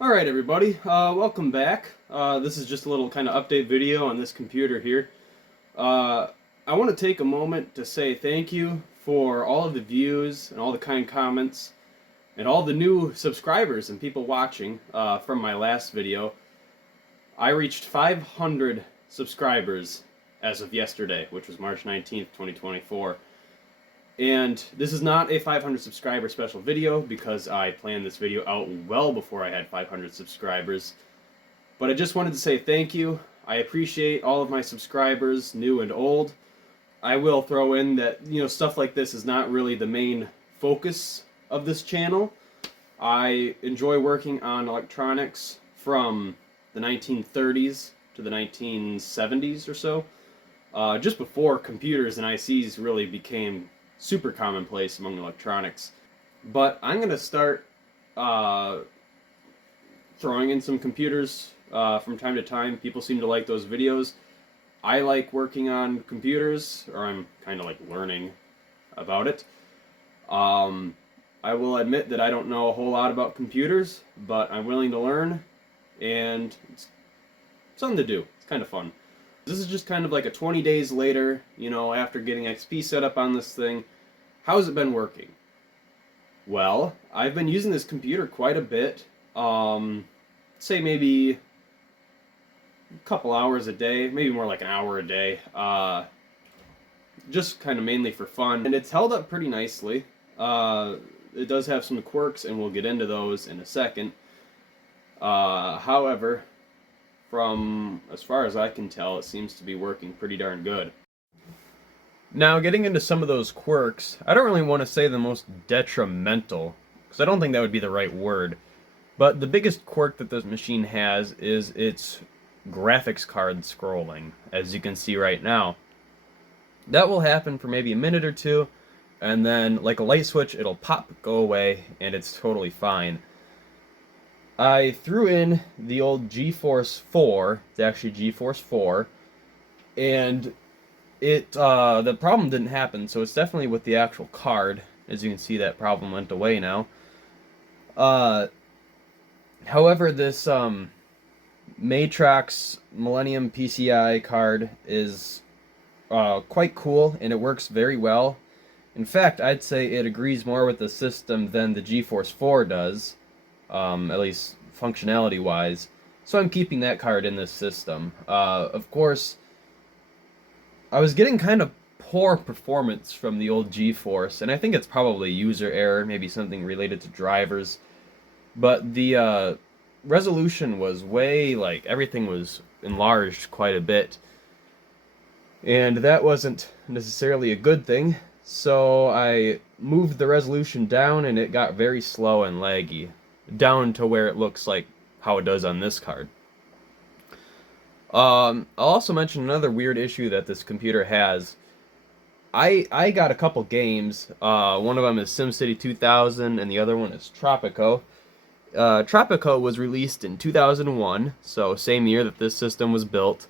Alright everybody, welcome back. This is just a little kind of update video on this computer here. I want to take a moment to say thank you for all of the views and all the kind comments and all the new subscribers and people watching from my last video. I reached 500 subscribers as of yesterday, which was March 19th, 2024. And this is not a 500 subscriber special video because I planned this video out well before I had 500 subscribers. But I just wanted to say thank you. I appreciate all of my subscribers, new and old. I will throw in that, stuff like this is not really the main focus of this channel. I enjoy working on electronics from the 1930s to the 1970s or so. Just before computers and ICs really became super commonplace among electronics. But I'm going to start throwing in some computers from time to time. People seem to like those videos. I like working on computers, or I'm kind of like learning about it. I will admit that I don't know a whole lot about computers, but I'm willing to learn, and it's something to do. It's kind of fun. This is just kind of like a 20 days later, after getting XP set up on this thing. How's it been working? Well, I've been using this computer quite a bit. Say maybe a couple hours a day, maybe more like an hour a day. Just kind of mainly for fun. And it's held up pretty nicely. It does have some quirks, and we'll get into those in a second. However, from as far as I can tell, it seems to be working pretty darn good. Now, getting into some of those quirks, I don't really want to say the most detrimental, because I don't think that would be the right word, but the biggest quirk that this machine has is its graphics card scrolling, as you can see right now. That will happen for maybe a minute or two, and then, like a light switch, it'll pop, go away, and it's totally fine. I threw in the old GeForce 4, it's actually GeForce 4, and the problem didn't happen, so it's definitely with the actual card. As you can see, that problem went away now. However, this Matrox Millennium PCI card is quite cool, and it works very well. In fact, I'd say it agrees more with the system than the GeForce 4 does. At least functionality-wise. So I'm keeping that card in this system. Of course, I was getting kind of poor performance from the old GeForce, and I think it's probably user error, maybe something related to drivers. But the resolution was everything was enlarged quite a bit. And that wasn't necessarily a good thing, so I moved the resolution down, and it got very slow and laggy. Down to where it looks like how it does on this card. I'll also mention another weird issue that this computer has. I got a couple games. One of them is SimCity 2000, and the other one is Tropico. Tropico was released in 2001, so same year that this system was built.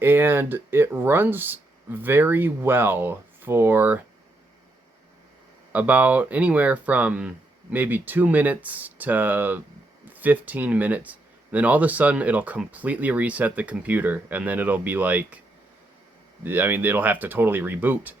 And it runs very well for about anywhere from maybe 2 minutes to 15 minutes. Then all of a sudden it'll completely reset the computer, and then it'll be like, it'll have to totally reboot.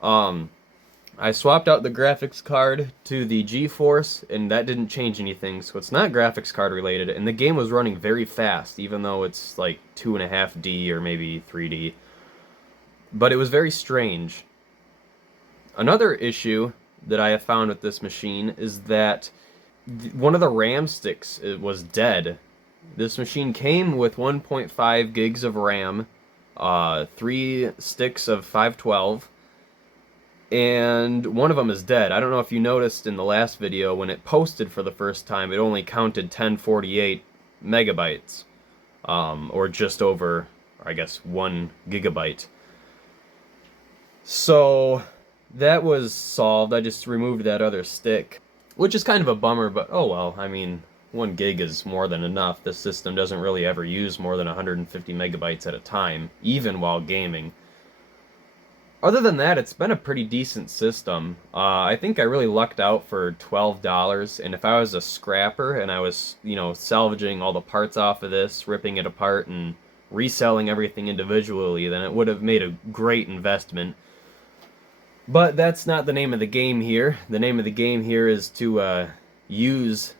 I swapped out the graphics card to the GeForce, and that didn't change anything, so it's not graphics card related, and the game was running very fast, even though it's like 2.5D or maybe 3D. But it was very strange. Another issue that I have found with this machine is that one of the RAM sticks was dead. This machine came with 1.5 gigs of RAM, 3 sticks of 512, and one of them is dead. I don't know if you noticed in the last video, when it posted for the first time, it only counted 1048 megabytes, or just over, I guess, 1 gigabyte. So that was solved. I just removed that other stick, which is kind of a bummer, but oh well. 1 gig is more than enough. This system doesn't really ever use more than 150 megabytes at a time, even while gaming. Other than that, it's been a pretty decent system. I think I really lucked out for $12, and if I was a scrapper and I was, you know, salvaging all the parts off of this, ripping it apart, and reselling everything individually, then it would have made a great investment. But that's not the name of the game here. The name of the game here is to use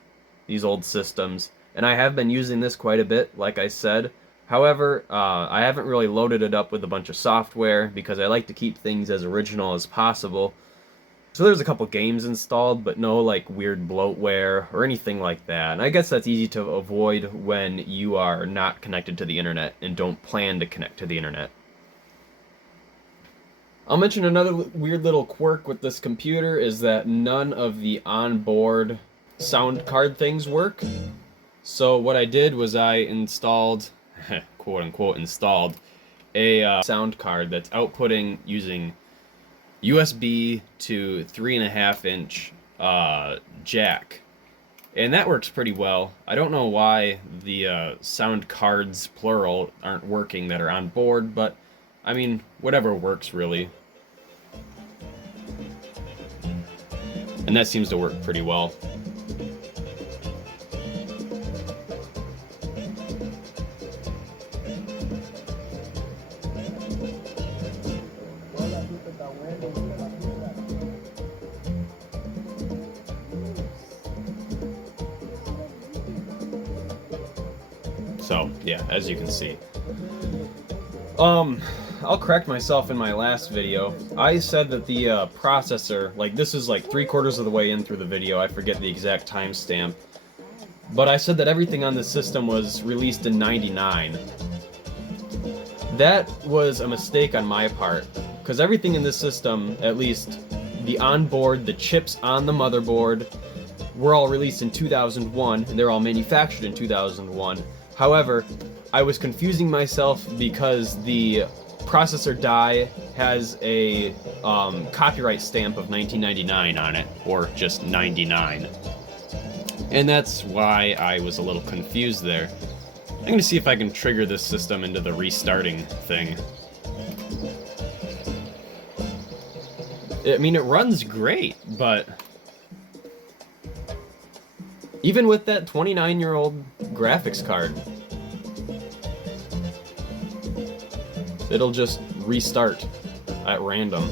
these old systems, and I have been using this quite a bit, like I said. However, I haven't really loaded it up with a bunch of software because I like to keep things as original as possible. So there's a couple games installed, but no like weird bloatware or anything like that. And I guess that's easy to avoid when you are not connected to the internet and don't plan to connect to the internet. I'll mention another weird little quirk with this computer is that none of the onboard sound card things work. So what I did was I installed, quote unquote installed, a sound card that's outputting using USB to 3.5-inch jack. And that works pretty well. I don't know why the sound cards, plural, aren't working that are on board, but I mean, whatever works really. And that seems to work pretty well. So, yeah, as you can see. I'll correct myself in my last video. I said that the processor, like this is like 3/4 of the way in through the video, I forget the exact timestamp. But I said that everything on this system was released in '99. That was a mistake on my part, because everything in this system, at least the onboard, the chips on the motherboard, were all released in 2001, and they're all manufactured in 2001. However, I was confusing myself because the processor die has a copyright stamp of 1999 on it, or just 99. And that's why I was a little confused there. I'm going to see if I can trigger this system into the restarting thing. I mean, it runs great, but even with that 29-year-old graphics card, it'll just restart at random.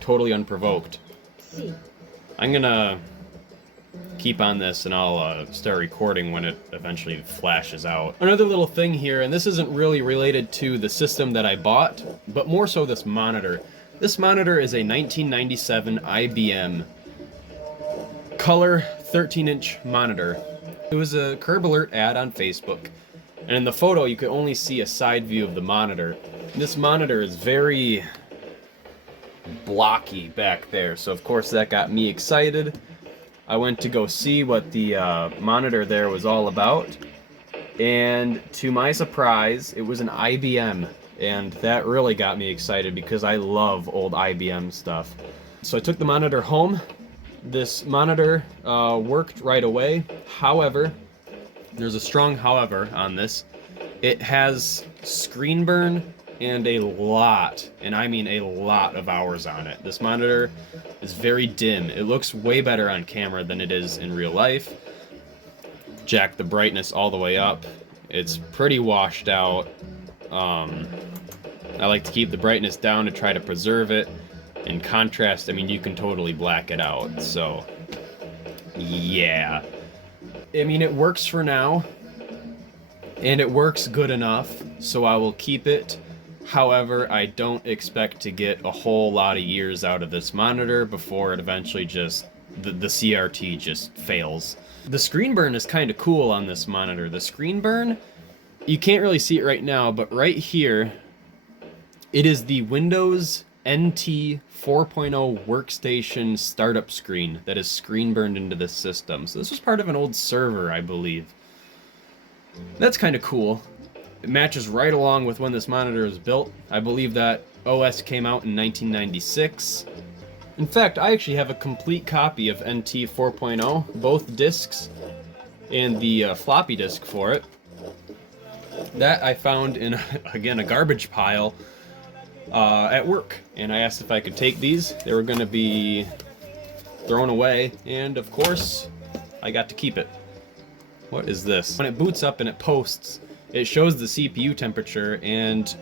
Totally unprovoked. I'm gonna keep on this and I'll start recording when it eventually flashes out. Another little thing here, and this isn't really related to the system that I bought, but more so this monitor. This monitor is a 1997 IBM color 13-inch monitor. It was a Curb Alert ad on Facebook. And in the photo, you could only see a side view of the monitor. This monitor is very blocky back there, so of course that got me excited. I went to go see what the monitor there was all about, and to my surprise, it was an IBM, and that really got me excited because I love old IBM stuff. So I took the monitor home. This monitor worked right away. However, there's a strong however on this. It has screen burn and a lot, and I mean a lot of hours on it. This monitor is very dim. It looks way better on camera than it is in real life. Jack the brightness all the way up. It's pretty washed out. I like to keep the brightness down to try to preserve it. In contrast, I mean, you can totally black it out, so yeah. I mean, it works for now, and it works good enough, so I will keep it. However, I don't expect to get a whole lot of years out of this monitor before it eventually just, the CRT just fails. The screen burn is kind of cool on this monitor. The screen burn, you can't really see it right now, but right here, it is the Windows NT 4.0 workstation startup screen that is screen burned into this system. So this was part of an old server, I believe. That's kind of cool. It matches right along with when this monitor was built. I believe that OS came out in 1996. In fact, I actually have a complete copy of NT 4.0, both discs and the floppy disk for it. That I found in, again, a garbage pile at work. And I asked if I could take these. They were going to be thrown away. And of course, I got to keep it. What is this? When it boots up and it posts, it shows the CPU temperature, and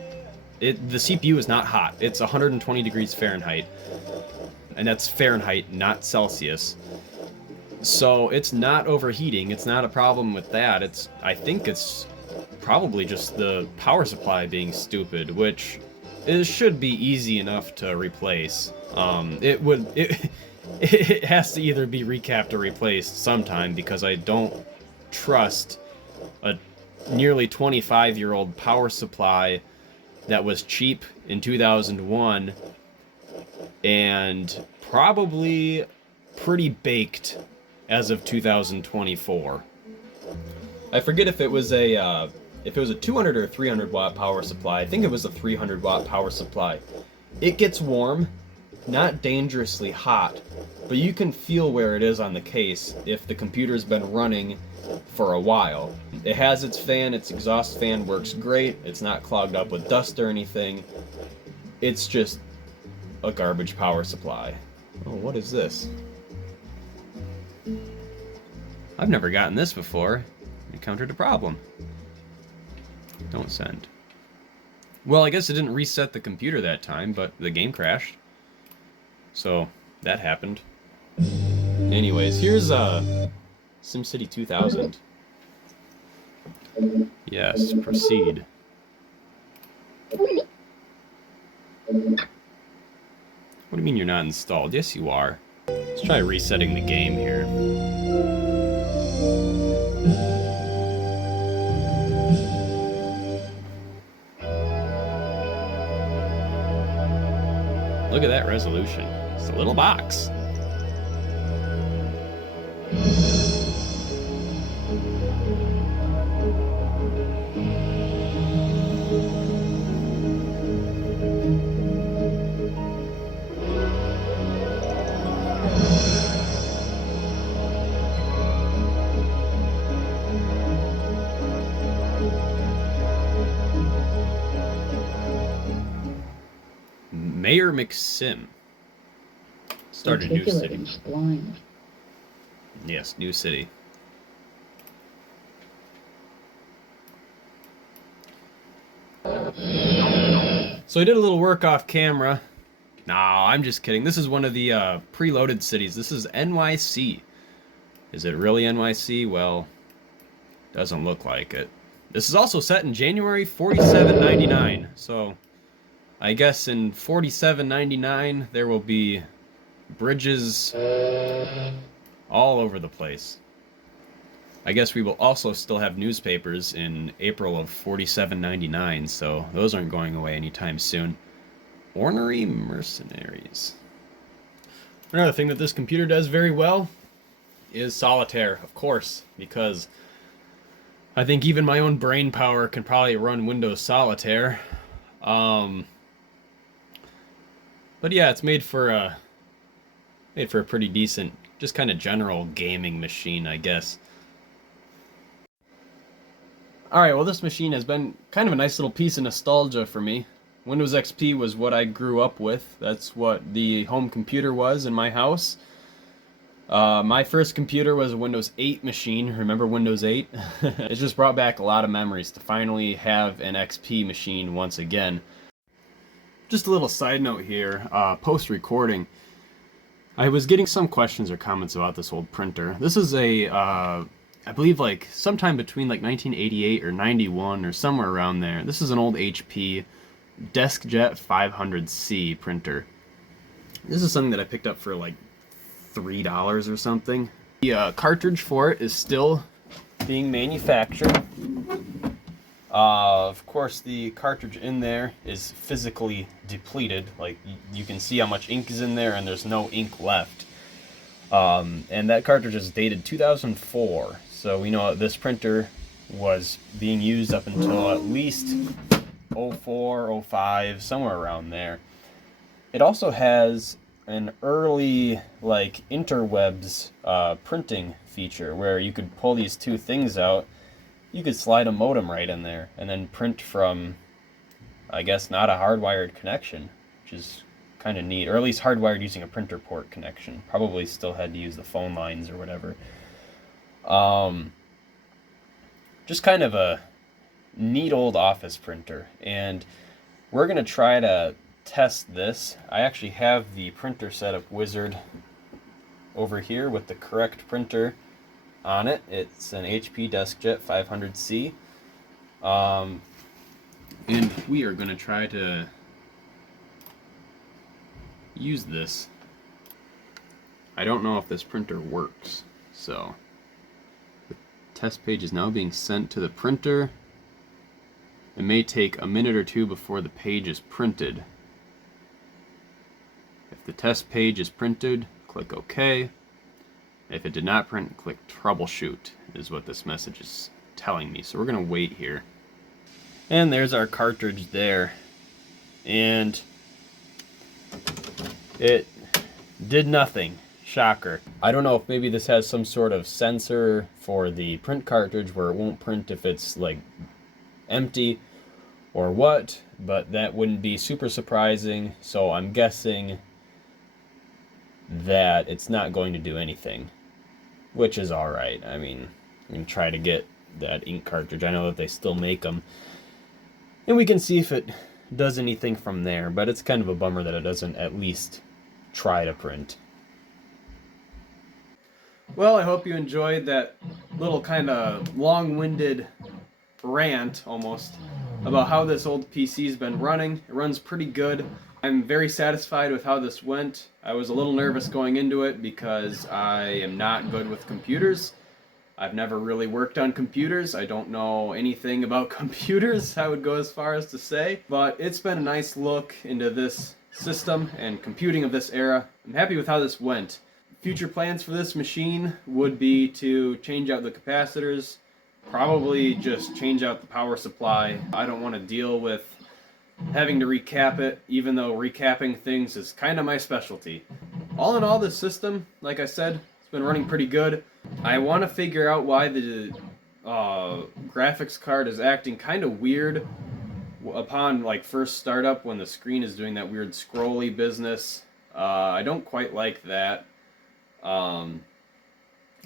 the CPU is not hot. It's 120 degrees Fahrenheit. And that's Fahrenheit, not Celsius. So it's not overheating. It's not a problem with that. I think it's probably just the power supply being stupid, which should be easy enough to replace. It has to either be recapped or replaced sometime, because I don't trust a nearly 25-year-old power supply that was cheap in 2001 and probably pretty baked as of 2024. I forget if it was a 200 or 300 watt power supply. I think it was a 300 watt power supply. It gets warm, not dangerously hot, but you can feel where it is on the case if the computer's been running for a while. It has its fan, its exhaust fan works great, it's not clogged up with dust or anything. It's just a garbage power supply. Oh, what is this? I've never gotten this before. Encountered a problem. Don't send. Well, I guess it didn't reset the computer that time, but the game crashed. So, that happened. Anyways, here's SimCity 2000. Yes, proceed. What do you mean you're not installed? Yes, you are. Let's try resetting the game here. Look at that resolution. It's a little box. Mayor McSim started a new city. Blind. Yes, new city. So I did a little work off camera. No, I'm just kidding. This is one of the preloaded cities. This is NYC. Is it really NYC? Well, doesn't look like it. This is also set in January 4799. So I guess in 4799 there will be bridges all over the place. I guess we will also still have newspapers in April of 4799, so those aren't going away anytime soon. Ornery mercenaries. Another thing that this computer does very well is solitaire, of course, because I think even my own brain power can probably run Windows Solitaire. But yeah, it's made for a pretty decent, just kind of general gaming machine, I guess. Alright, well, this machine has been kind of a nice little piece of nostalgia for me. Windows XP was what I grew up with. That's what the home computer was in my house. My first computer was a Windows 8 machine. Remember Windows 8? It just brought back a lot of memories to finally have an XP machine once again. Just a little side note here, post-recording, I was getting some questions or comments about this old printer. This is a, I believe like sometime between like 1988 or 91 or somewhere around there. This is an old HP DeskJet 500C printer. This is something that I picked up for like $3 or something. The cartridge for it is still being manufactured. Of course, the cartridge in there is physically depleted. Like, you can see how much ink is in there, and there's no ink left. And that cartridge is dated 2004, so we know that this printer was being used up until at least 04, 05, somewhere around there. It also has an early, like, interwebs printing feature, where you could pull these two things out, you could slide a modem right in there and then print from, I guess, not a hardwired connection, which is kind of neat, or at least hardwired using a printer port connection. Probably still had to use the phone lines or whatever. Just kind of a neat old office printer, and we're going to try to test this. I actually have the printer setup wizard over here with the correct printer on it. It's an HP DeskJet 500C. And we are going to try to use this. I don't know if this printer works, so the test page is now being sent to the printer. It may take a minute or two before the page is printed. If the test page is printed, click OK. If it did not print, click Troubleshoot, is what this message is telling me. So we're going to wait here. And there's our cartridge there. And it did nothing. Shocker. I don't know if maybe this has some sort of sensor for the print cartridge where it won't print if it's like empty or what, but that wouldn't be super surprising, so I'm guessing that it's not going to do anything, which is alright. I mean, I'm going to try to get that ink cartridge. I know that they still make them, and we can see if it does anything from there, but it's kind of a bummer that it doesn't at least try to print. Well, I hope you enjoyed that little kind of long-winded rant, almost, about how this old PC's been running. It runs pretty good. I'm very satisfied with how this went. I was a little nervous going into it because I am not good with computers. I've never really worked on computers. I don't know anything about computers, I would go as far as to say. But it's been a nice look into this system and computing of this era. I'm happy with how this went. Future plans for this machine would be to change out the capacitors, probably just change out the power supply. I don't want to deal with having to recap it, even though recapping things is kind of my specialty. All in all, this system, like I said, it's been running pretty good. I want to figure out why the graphics card is acting kind of weird upon like first startup when the screen is doing that weird scrolly business. I don't quite like that. And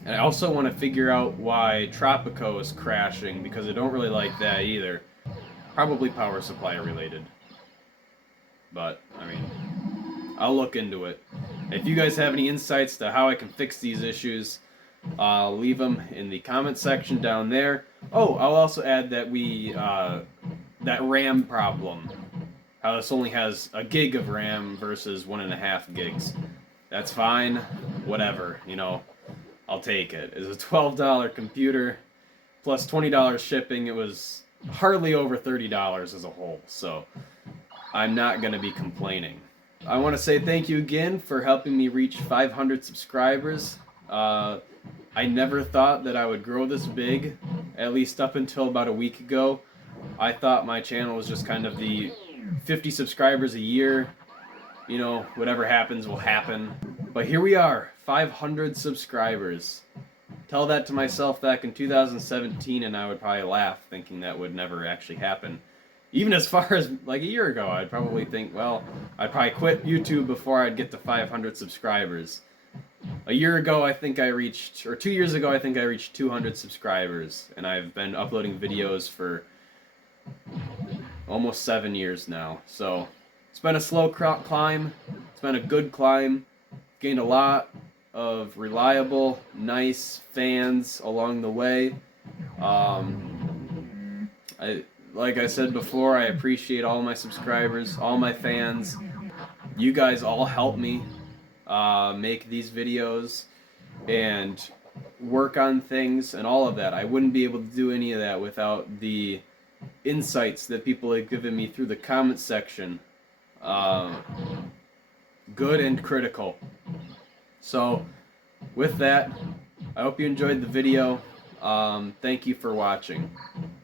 I also want to figure out why Tropico is crashing, because I don't really like that either. Probably power supply related. But, I mean, I'll look into it. If you guys have any insights to how I can fix these issues, leave them in the comment section down there. Oh, I'll also add that that RAM problem. How this only has a gig of RAM versus 1.5 gigs. That's fine. Whatever, you know. I'll take it. It's a $12 computer plus $20 shipping. It was hardly over $30 as a whole, so I'm not going to be complaining. I want to say thank you again for helping me reach 500 subscribers. I never thought that I would grow this big, at least up until about a week ago. I thought my channel was just kind of the 50 subscribers a year. You know, whatever happens will happen. But here we are, 500 subscribers. Tell that to myself back in 2017 and I would probably laugh, thinking that would never actually happen. Even as far as like a year ago, I'd probably think, well, I'd probably quit YouTube before I'd get to 500 subscribers. A year ago, I think I reached, or 2 years ago, I think I reached 200 subscribers. And I've been uploading videos for almost 7 years now. So it's been a slow climb. It's been a good climb. Gained a lot of reliable, nice fans along the way. Like I said before, I appreciate all my subscribers, all my fans. You guys all help me make these videos and work on things and all of that. I wouldn't be able to do any of that without the insights that people have given me through the comment section. Good and critical. So, with that, I hope you enjoyed the video. Thank you for watching.